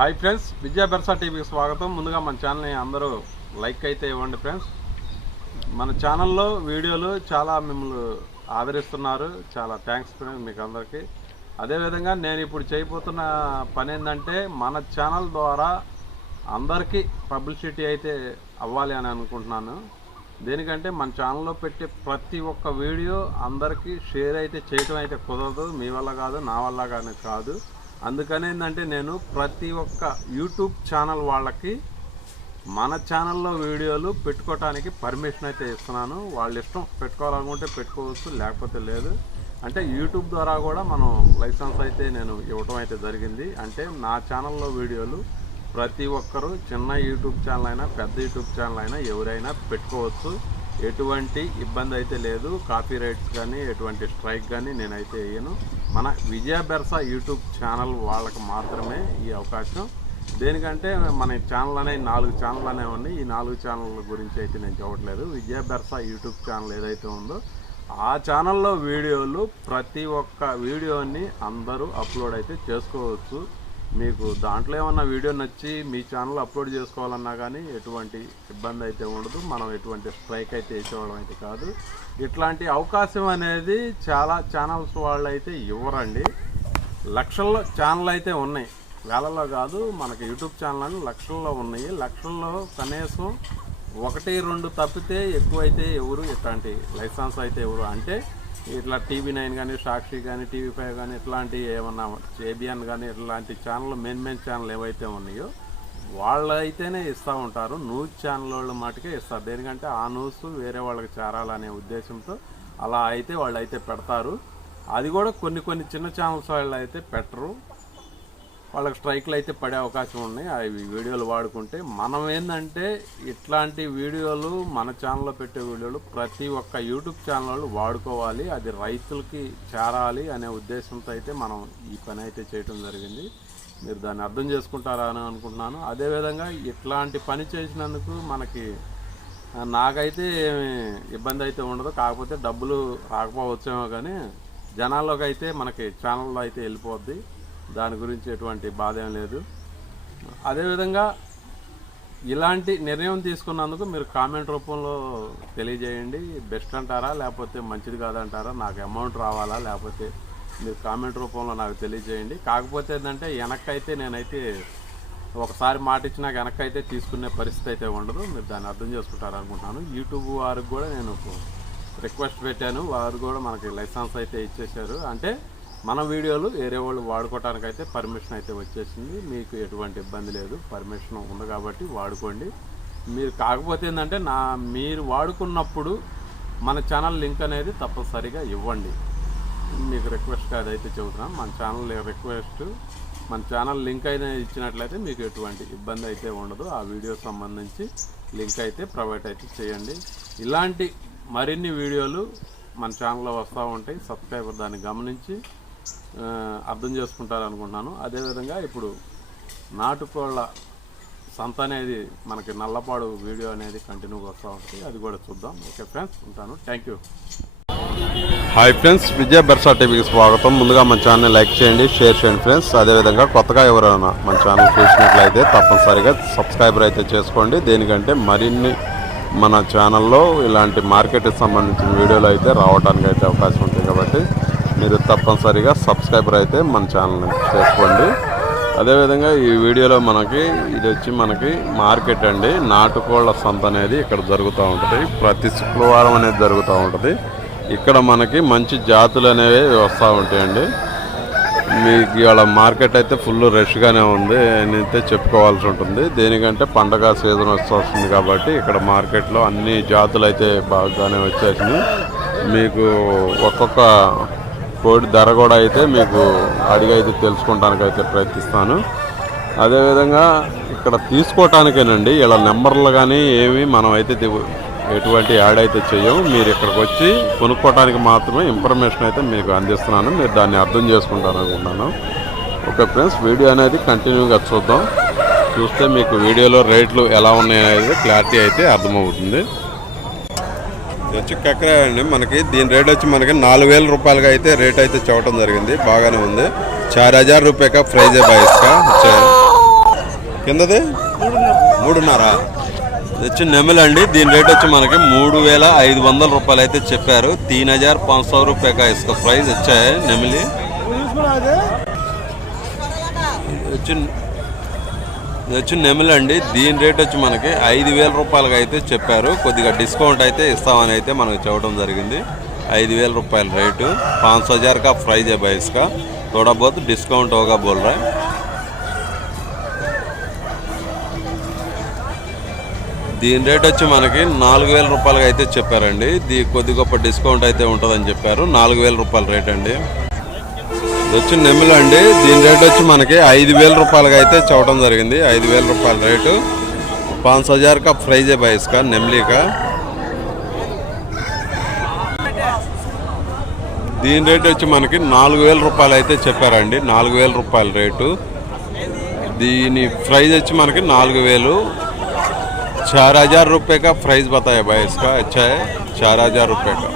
Hi friends, విజయ బెర్సా టీవీకి స్వాగతం. ముందుగా మన ఛానల్ని అందరూ లైక్ అయితే ఇవ్వండి ఫ్రెండ్స్. మన ఛానల్లో వీడియోలు చాలా మిమ్మల్ని ఆదరిస్తున్నారు, చాలా థ్యాంక్స్ ఫ్రెండ్స్ మీకు అందరికీ. అదేవిధంగా నేను ఇప్పుడు చేయబోతున్న పని ఏంటంటే మన ఛానల్ ద్వారా అందరికీ పబ్లిసిటీ అయితే అవ్వాలి అని అనుకుంటున్నాను. దేనికంటే మన ఛానల్లో పెట్టే ప్రతి ఒక్క వీడియో అందరికీ షేర్ అయితే చేయటం అయితే కుదరదు, మీ వల్ల కాదు, నా వల్ల కానీ కాదు. అందుకని ఏంటంటే నేను ప్రతి ఒక్క యూట్యూబ్ ఛానల్ వాళ్ళకి మన ఛానల్లో వీడియోలు పెట్టుకోవటానికి పర్మిషన్ అయితే ఇస్తున్నాను. వాళ్ళ ఇష్టం, పెట్టుకోవాలనుకుంటే పెట్టుకోవచ్చు, లేకపోతే లేదు. అంటే యూట్యూబ్ ద్వారా కూడా మనం లైసెన్స్ అయితే నేను ఇవ్వటం అయితే జరిగింది. అంటే నా ఛానల్లో వీడియోలు ప్రతి ఒక్కరూ చిన్న యూట్యూబ్ ఛానల్ అయినా పెద్ద యూట్యూబ్ ఛానల్ అయినా ఎవరైనా పెట్టుకోవచ్చు, ఎటువంటి ఇబ్బంది అయితే లేదు. కాపీ రైట్స్ కానీ ఎటువంటి స్ట్రైక్ కానీ నేనైతే వేయను. మన విజయ బెర్సా యూట్యూబ్ ఛానల్ వాళ్ళకి మాత్రమే ఈ అవకాశం. దేనికంటే మన ఛానల్ అనేవి 4 ఛానల్ అనేవి ఉన్నాయి. ఈ 4 ఛానళ్ళ గురించి అయితే నేను చూడట్లేదు. విజయ బెర్సా యూట్యూబ్ ఛానల్ ఏదైతే ఉందో ఆ ఛానల్లో వీడియోలు ప్రతి ఒక్క వీడియోని అందరూ అప్లోడ్ అయితే చేసుకోవచ్చు. మీకు దాంట్లో ఏమన్నా వీడియో నచ్చి మీ ఛానల్ అప్లోడ్ చేసుకోవాలన్నా కానీ ఎటువంటి ఇబ్బంది అయితే ఉండదు. మనం ఎటువంటి స్ట్రైక్ అయితే వేసేవాళ్ళం అయితే కాదు. ఇట్లాంటి అవకాశం అనేది చాలా ఛానల్స్ వాళ్ళు అయితే ఇవ్వరండి. లక్షల్లో ఛానల్ అయితే ఉన్నాయి, వేలల్లో కాదు. మనకి యూట్యూబ్ ఛానల్ అని లక్షల్లో ఉన్నాయి. లక్షల్లో కనీసం 1-2 తప్పితే ఎక్కువైతే ఎవరు ఇట్లాంటి లైసెన్స్ అయితే ఎవరు అంటే ఇట్లా TV9 కానీ, సాక్షి కానీ, TV5 కానీ, ఇట్లాంటి ఏమన్నా ABN కానీ ఇట్లాంటి ఛానల్ మెయిన్ ఛానల్ ఏవైతే ఉన్నాయో వాళ్ళు అయితేనే ఇస్తూ ఉంటారు. న్యూస్ ఛానల్ వాళ్ళు మటుకే ఇస్తారు. దేనికంటే ఆ న్యూస్ వేరే వాళ్ళకి చేరాలనే ఉద్దేశంతో అలా అయితే వాళ్ళు అయితే పెడతారు. అది కూడా కొన్ని చిన్న ఛానల్స్ వాళ్ళు అయితే పెట్టరు. వాళ్ళకి స్ట్రైక్లు అయితే పడే అవకాశం ఉన్నాయి అవి వీడియోలు వాడుకుంటే. మనం ఏంటంటే ఇట్లాంటి వీడియోలు మన ఛానల్లో పెట్టే వీడియోలు ప్రతి ఒక్క యూట్యూబ్ ఛానల్ వాళ్ళు వాడుకోవాలి, అది రైతులకి చేరాలి అనే ఉద్దేశంతో అయితే మనం ఈ పని అయితే చేయడం జరిగింది. మీరు దాన్ని అర్థం చేసుకుంటారా అని అనుకుంటున్నాను. అదేవిధంగా ఇట్లాంటి పని చేసినందుకు నాకైతే ఏమి ఇబ్బంది అయితే ఉండదు. కాకపోతే డబ్బులు రాకపోవచ్చేమో కానీ జనాల్లోకి అయితే మనకి ఛానల్లో అయితే వెళ్ళిపోద్ది. దాని గురించి ఎటువంటి బాధ ఏం లేదు. అదేవిధంగా ఇలాంటి నిర్ణయం తీసుకున్నందుకు మీరు కామెంట్ రూపంలో తెలియజేయండి. బెస్ట్ అంటారా లేకపోతే మంచిది కాదంటారా, నాకు అమౌంట్ రావాలా, లేకపోతే మీరు కామెంట్ రూపంలో నాకు తెలియజేయండి. కాకపోతే ఏంటంటే వెనక్కైతే నేనైతే ఒకసారి మాట ఇచ్చినాక వెనక్కైతే తీసుకునే పరిస్థితి అయితే ఉండదు. మీరు దాన్ని అర్థం చేసుకుంటారనుకుంటున్నాను. యూట్యూబ్ వారికి కూడా నేను రిక్వెస్ట్ పెట్టాను, వారు కూడా మనకి లైసెన్స్ అయితే ఇచ్చేశారు. అంటే మన వీడియోలు వేరే వాళ్ళు వాడుకోవడానికి అయితే పర్మిషన్ అయితే వచ్చేసింది. మీకు ఎటువంటి ఇబ్బంది లేదు, పర్మిషన్ ఉంది కాబట్టి వాడుకోండి. మీరు కాకపోతే ఏంటంటే మీరు వాడుకున్నప్పుడు మన ఛానల్ లింక్ అనేది తప్పనిసరిగా ఇవ్వండి. మీకు రిక్వెస్ట్ అదైతే చెబుతున్నాం. మన ఛానల్ లింక్ అయితే ఇచ్చినట్లయితే మీకు ఎటువంటి ఇబ్బంది అయితే ఉండదు. ఆ వీడియో సంబంధించి లింక్ అయితే ప్రొవైడ్ అయితే చేయండి. ఇలాంటి మరిన్ని వీడియోలు మన ఛానల్లో వస్తూ ఉంటాయి. సబ్స్క్రైబర్ దాన్ని గమనించి అర్థం చేసుకుంటారనుకుంటున్నాను. అదేవిధంగా ఇప్పుడు నాటుకోళ్ళ సంత అనేది మనకి నల్లపాడు వీడియో అనేది కంటిన్యూగా వస్తూ ఉంటుంది, అది కూడా చూద్దాం. ఓకే ఫ్రెండ్స్, ఉంటాను. Thank you. హాయ్ ఫ్రెండ్స్, విజయ బెర్సా టీవీకి స్వాగతం. ముందుగా మన ఛానల్ని లైక్ చేయండి, షేర్ చేయండి ఫ్రెండ్స్. అదేవిధంగా కొత్తగా ఎవరైనా మన ఛానల్ చూసినట్లయితే తప్పనిసరిగా సబ్స్క్రైబర్ అయితే చేసుకోండి. దేనికంటే మరిన్ని మన ఛానల్లో ఇలాంటి మార్కెట్కి సంబంధించిన వీడియోలు అయితే రావడానికి అయితే అవకాశం ఉంటుంది. కాబట్టి మీరు తప్పనిసరిగా సబ్స్క్రైబర్ అయితే మన ఛానల్ని చేసుకోండి. అదేవిధంగా ఈ వీడియోలో ఇది వచ్చి మనకి మార్కెట్ అండి. నాటుకోళ్ల సంత అనేది ఇక్కడ జరుగుతూ ఉంటుంది. ప్రతి శుక్రవారం అనేది జరుగుతూ ఉంటుంది. ఇక్కడ మనకి మంచి జాతులు అనేవి వస్తూ ఉంటాయండి. మీకు ఇవాళ మార్కెట్ అయితే ఫుల్ రష్గానే ఉంది అయితే చెప్పుకోవాల్సి ఉంటుంది. దేనికంటే పండగ సీజన్ వస్తుంది కాబట్టి ఇక్కడ మార్కెట్లో అన్ని జాతులు అయితే బాగానే వచ్చేసినాయి. మీకు ఒక్కొక్క కోడి ధర కూడా అయితే మీకు అడిగైతే తెలుసుకోవడానికి అయితే ప్రయత్నిస్తాను. అదేవిధంగా ఇక్కడ తీసుకోవటానికేనండి, ఇలా నెంబర్లు కానీ ఏమి మనం అయితే ఎటువంటి యాడ్ అయితే చేయము. మీరు ఇక్కడికి వచ్చి కొనుక్కోవడానికి మాత్రమే ఇన్ఫర్మేషన్ అయితే మీకు అందిస్తున్నాను. మీరు దాన్ని అర్థం చేసుకుంటారు అనుకుంటున్నాను. ఓకే ఫ్రెండ్స్, వీడియో అనేది కంటిన్యూగా చూద్దాం. చూస్తే మీకు వీడియోలో రేట్లు ఎలా ఉన్నాయనేది క్లారిటీ అయితే అర్థమవుతుంది. వచ్చి కక్కరే అండి. మనకి దీని రేట్ వచ్చి మనకి 4000 రూపాయలుగా అయితే రేట్ అయితే చెప్పడం జరిగింది. బాగానే ఉంది. 4000 रुपये का प्राइस है भाई इसका। కిందది 3.5. ఇది వచ్చి నెమలి అండి. దీని రేట్ వచ్చి మనకి 3,500 రూపాయలు అయితే చెప్పారు. 3,500 రూపాయ का इसका प्राइस अच्छा है నెమలి. ఇది వచ్చి నెమలి అండి. దీని రేట్ వచ్చి మనకి 5,000 రూపాయలుగా అయితే చెప్పారు. కొద్దిగా డిస్కౌంట్ అయితే ఇస్తామని అయితే మనకు చెప్పడం జరిగింది. 5,000 रुपये रेट, 5,000 का प्राइस है भाई इसका. थोड़ा बहुत डिस्काउंट होगा बोल रहा है. దీని రేట్ వచ్చి మనకి 4,000 రూపాయలుగా అయితే చెప్పారండి. కొద్ది గొప్ప డిస్కౌంట్ అయితే ఉంటుందని చెప్పారు. 4,000 రూపాయల రేట్ అండి. ఇది వచ్చి నెమలి అండి. దీని రేట్ వచ్చి మనకి 5,000 రూపాయలుగా అయితే చెప్పడం జరిగింది. 5,000 రూపాయల రేటు, 5,000 का प्राइस है भाई इसका నెమలి का. దీని రేట్ వచ్చి మనకి 4,000 రూపాయలు అయితే చెప్పారండి. 4,000 రూపాయల రేటు. దీని ప్రైస్ వచ్చి మనకి 4,000. 4,000 रुपये का प्राइस बताया भाई इसका. अच्छा है, 4,000 रुपये का.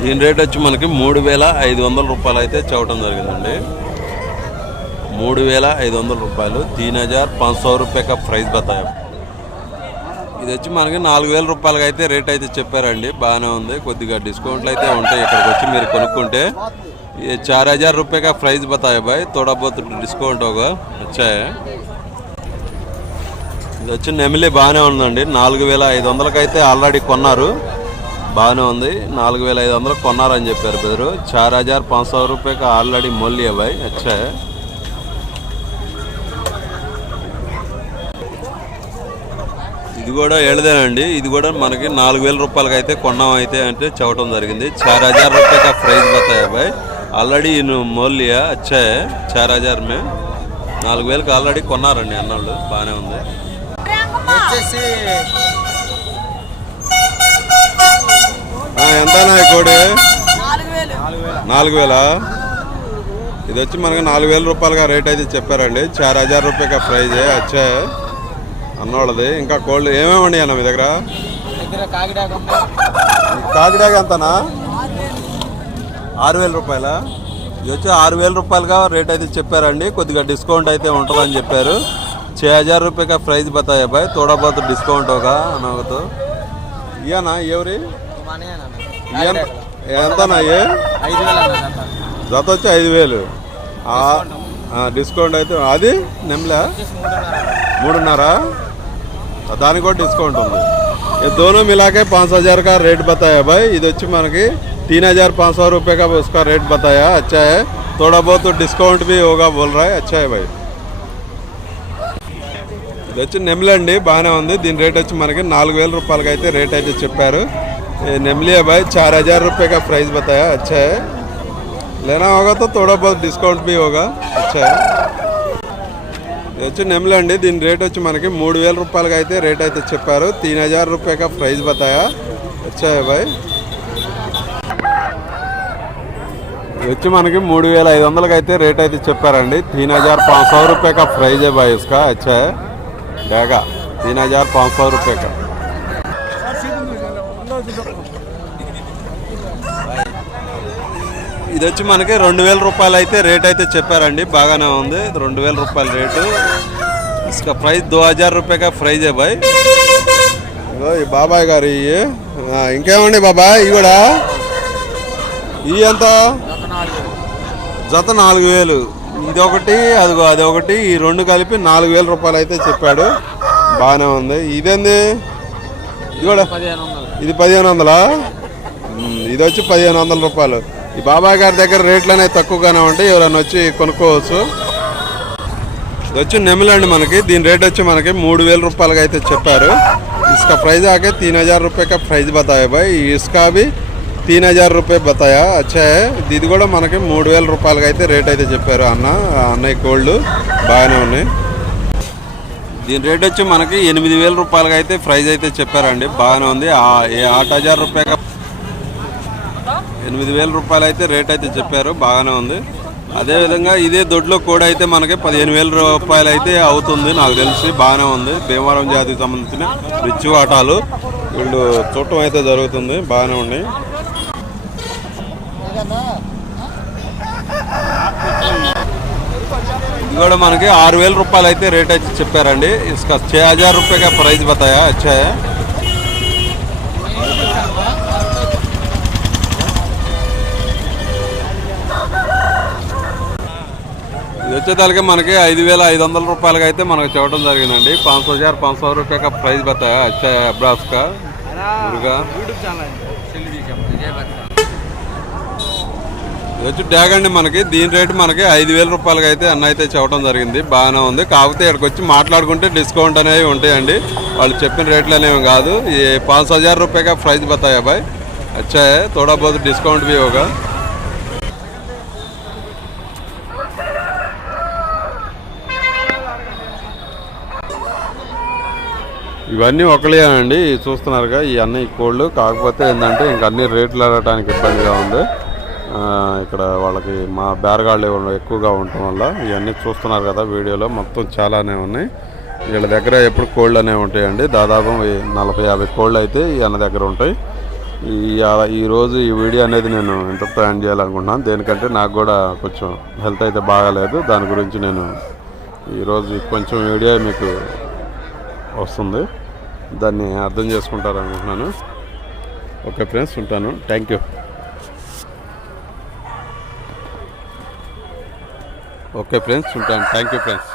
దీని రేట్ వచ్చి మనకి 3,500 రూపాయలు అయితే చెప్పడం జరిగిందండి. 3,500 రూపాయలు, 3,500 रुपये का प्राइस बताया. ఇది వచ్చి మనకి 4,000 రూపాయలకి అయితే రేట్ అయితే చెప్పారండి. బాగానే ఉంది. కొద్దిగా డిస్కౌంట్లు అయితే ఉంటాయి ఇక్కడికి వచ్చి మీరు కొనుక్కుంటే. 4,000 रुपये का प्राइस बताया भाई. थोड़ा बहुत डिस्काउंट होगा. अच्छा है. ఇది వచ్చి నెమలి బాగానే ఉందండి. 4,500కి అయితే ఆల్రెడీ కొన్నారు. బాగానే ఉంది. 4,500 కొన్నారని చెప్పారు బెదరు. 4,500 रुपये का ఆల్రెడీ మొల్లి భాయ్. అచ్చా. ఇది కూడా ఏళ్ళదేనండి. ఇది కూడా మనకి 4,000 రూపాయలకి అయితే కొన్నాం అయితే అంటే చెప్పడం జరిగింది. 4,000 रुपये का प्राइस बताया भाई. ఆల్రెడీ మొల్ లియా. అచ్చా है. 4,000 में 4,000కి ఆల్రెడీ కొన్నారండి అన్నోళ్ళు. బాగానే ఉంది. ఎంతనా కోడి? 4,000. ఇది వచ్చి మనకి 4,000 రూపాయలుగా రేట్ అయితే చెప్పారండి. 4,000 रुपये का प्राइस है. अच्छा है అన్నోళ్ళది. ఇంకా కోళ్ళు ఏమేమి ఉన్నాయి అన్న మీ దగ్గర? కాకిడాక ఎంతనా? 6,000 రూపాయల. ఇది వచ్చి 6,000 రూపాయలుగా రేట్ అయితే చెప్పారండి. కొద్దిగా డిస్కౌంట్ అయితే ఉంటుందని చెప్పారు. 6,000 रुपये का प्राइस बताया भाई. थोड़ा बहुत डिस्काउंट होगा అన్నతో. ఇయనా ఎవరి ఎంతనా? జత వచ్చి 5,000. డిస్కౌంట్ అయితే అది నెమలా 3.5. దానికి కూడా డిస్కౌంట్ ఉంది. ये दोनों मिला के 5,000 का रेट बताया भाई. ఇది వచ్చి మనకి 3,500 रुपये का उसका रेट बताया. अच्छा है. थोड़ा बहुत डिस्काउंट भी होगा बोल रहा है. अच्छा है भाई. ఇది వచ్చి నెమలి అండి. బాగానే ఉంది. దీని రేట్ వచ్చి మనకి 4,000 రూపాయలకి అయితే రేట్ అయితే చెప్పారు. నెమలి है भाई. 4,000 रुपये का प्राइस बताया. अच्छा है. लेना होगा तो थोड़ा बहुत डिस्काउंट भी होगा. अच्छा है. ఇది వచ్చి నెమలి అండి. దీని రేట్ వచ్చి మనకి 3,000 రూపాయలకి అయితే రేట్ అయితే చెప్పారు. 3,000 रुपये का प्राइस बताया. अच्छा है भाई. ఇది వచ్చి మనకి 3,500కి అయితే రేట్ అయితే చెప్పారండి. 3,500 रुपये का प्राइस है भाई इसका. अच्छा है. जाएगा 3,500 रुपये का. ఇది వచ్చి మనకి 2,000 రూపాయలు అయితే రేట్ అయితే చెప్పారండి. బాగానే ఉంది. 2,000 రూపాయల రేటు. इसका प्राइस 2,000 रुपये का प्राइस है भाई. ఈ బాబాయ్ గారు ఇవి ఇంకేమండి బాబాయ్? ఇవి కూడా ఇవి ఎంత? జత 4,000. ఇదొకటి అదొకటి, ఈ రెండు కలిపి 4,000 రూపాయలు అయితే చెప్పాడు. బాగానే ఉంది. ఇదేంది? ఇది కూడా ఇది 1,500. ఇది వచ్చి 1,500 రూపాయలు. ఈ బాబాయ్ గారి దగ్గర రేట్లు అనేవి తక్కువగానే ఉంటాయి. ఎవరైనా వచ్చి కొనుక్కోవచ్చు. ఇది వచ్చి నెమలి అండి మనకి. దీని రేట్ వచ్చి మనకి 3,000 రూపాయలుగా అయితే చెప్పారు. इसका प्राइस आके 3,000 रुपये का प्राइस बताया भाई. इसका भी 3,000 रुपये बताया. अच्छा है. ఇది కూడా మనకి 3,000 రూపాయలుగా అయితే రేట్ అయితే చెప్పారు అన్నయ్య కోళ్ళు. బాగానే ఉన్నాయి. దీని రేట్ వచ్చి మనకి 8,000 రూపాయలుగా అయితే ప్రైస్ అయితే చెప్పారండి. బాగానే ఉంది. 8,000 रुपये का 8,000 రూపాయలు అయితే రేట్ అయితే చెప్పారు. బాగానే ఉంది. అదేవిధంగా ఇదే దొడ్లో కూడా అయితే మనకి 15,000 రూపాయలు అయితే అవుతుంది నాకు తెలిసి. బాగానే ఉంది. భీమవరం జాతికి సంబంధించిన రిచ్ వాటాలు వీళ్ళు చూడటం అయితే జరుగుతుంది. బాగానే ఉన్నాయి. కూడా మనకి 6,000 రూపాయలు అయితే రేట్ అయితే చెప్పారండి. इसका 6,000 रुपये का प्राइस बताया. अच्छा है. ఇది వచ్చేదానికి మనకి 5,500 రూపాయలకి అయితే మనకు చెప్పడం జరిగిందండి. 5,500 रुपये का प्राइस बताया. अच्छा है अब्रास का मुर्गा. ఇది వచ్చి ట్యాగ్ అండి. మనకి దీని రేటు మనకి 5,000 రూపాయలకి అయితే అన్న అయితే చెప్పడం జరిగింది. బాగానే ఉంది. కాకపోతే ఇక్కడికి వచ్చి మాట్లాడుకుంటే డిస్కౌంట్ అనేవి ఉంటాయండి. వాళ్ళు చెప్పిన రేట్లు అనేవి కాదు. ఈ 5,000 रुपये का प्राइस बताया भाई. अच्छा है, थोड़ा बहुत डिस्काउंट भी होगा. ఇవన్నీ ఒకలేనండి. చూస్తున్నారుగా ఈ అన్ని కోళ్ళు. కాకపోతే ఏంటంటే ఇంక అన్ని రేట్లు అడగడానికి ఇబ్బందిగా ఉంది. ఇక్కడ వాళ్ళకి మా బేరగాళ్ళు ఎక్కువగా ఉండటం వల్ల ఇవన్నీ చూస్తున్నారు కదా వీడియోలో, మొత్తం చాలానే ఉన్నాయి. వీళ్ళ దగ్గర ఎప్పుడు కోళ్ళు అనేవి ఉంటాయండి. దాదాపు 40-50 కోళ్ళు అయితే ఈ అన్న దగ్గర ఉంటాయి. ఈరోజు ఈ వీడియో అనేది నేను ఇంతతో ఎండ్ చేయాలనుకుంటున్నాను. దేనికంటే నాకు కూడా కొంచెం హెల్త్ అయితే బాగాలేదు. దాని గురించి నేను ఈరోజు కొంచెం వీడియో మీకు వస్తుంది, దాన్ని అర్థం చేసుకుంటారు అనుకుంటున్నాను. ఓకే ఫ్రెండ్స్, ఉంటాను. Thank you. ఓకే ఫ్రెండ్స్, ఉంటాను. Thank you friends.